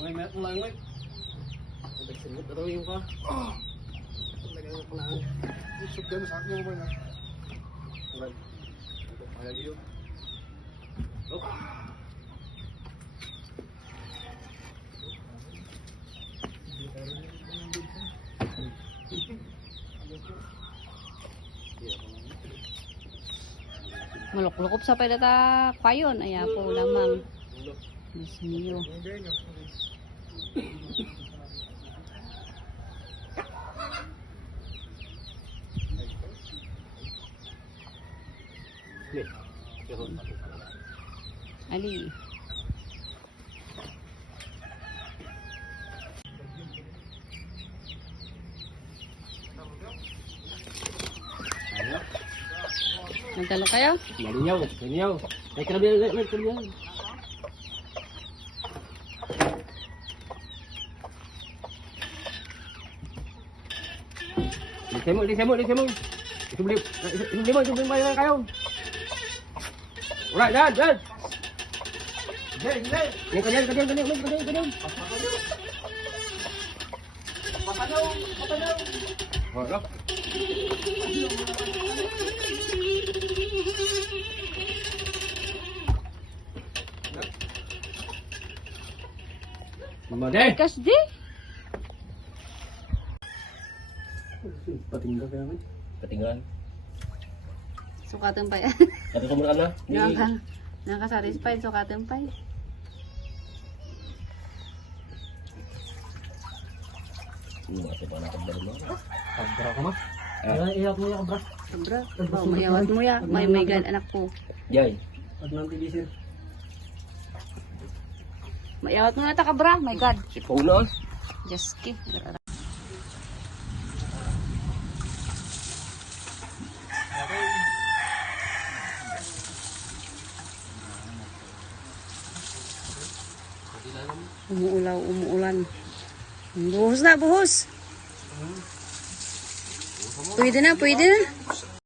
May mayat mo lang, may. Nagsimot na raw yung ka. Talagang ako lang. Isok yan sa akin mo ba yan? Alright. Kaya yun. Oh. Maluklukup sa pedata payon. Ay ako lamang. Diyos mio. Ali. Nagtalo kayo? Malinyaw, malinyaw. May karabiyan, may karabiyan. Disemo. Isubli mo kayo. Alright, dad. Yan, kanyan. Papanaw. Oh, no? Made. Kas di? Patinggan. Sukatan pa yan. Kata kamu na. Nakasatisfied sukatan pa yan. Ito pa nakabalo mo. Kabra ka ma? Iyak mo ya, kabra. Sobra. Oh, mayawat mo ya. May God anak ko. Jay. At nang tigisir. Mayawat mo na ta kabra. My God. Si Pauno. Just keep. Umuulan. Buhos na. Pwede na.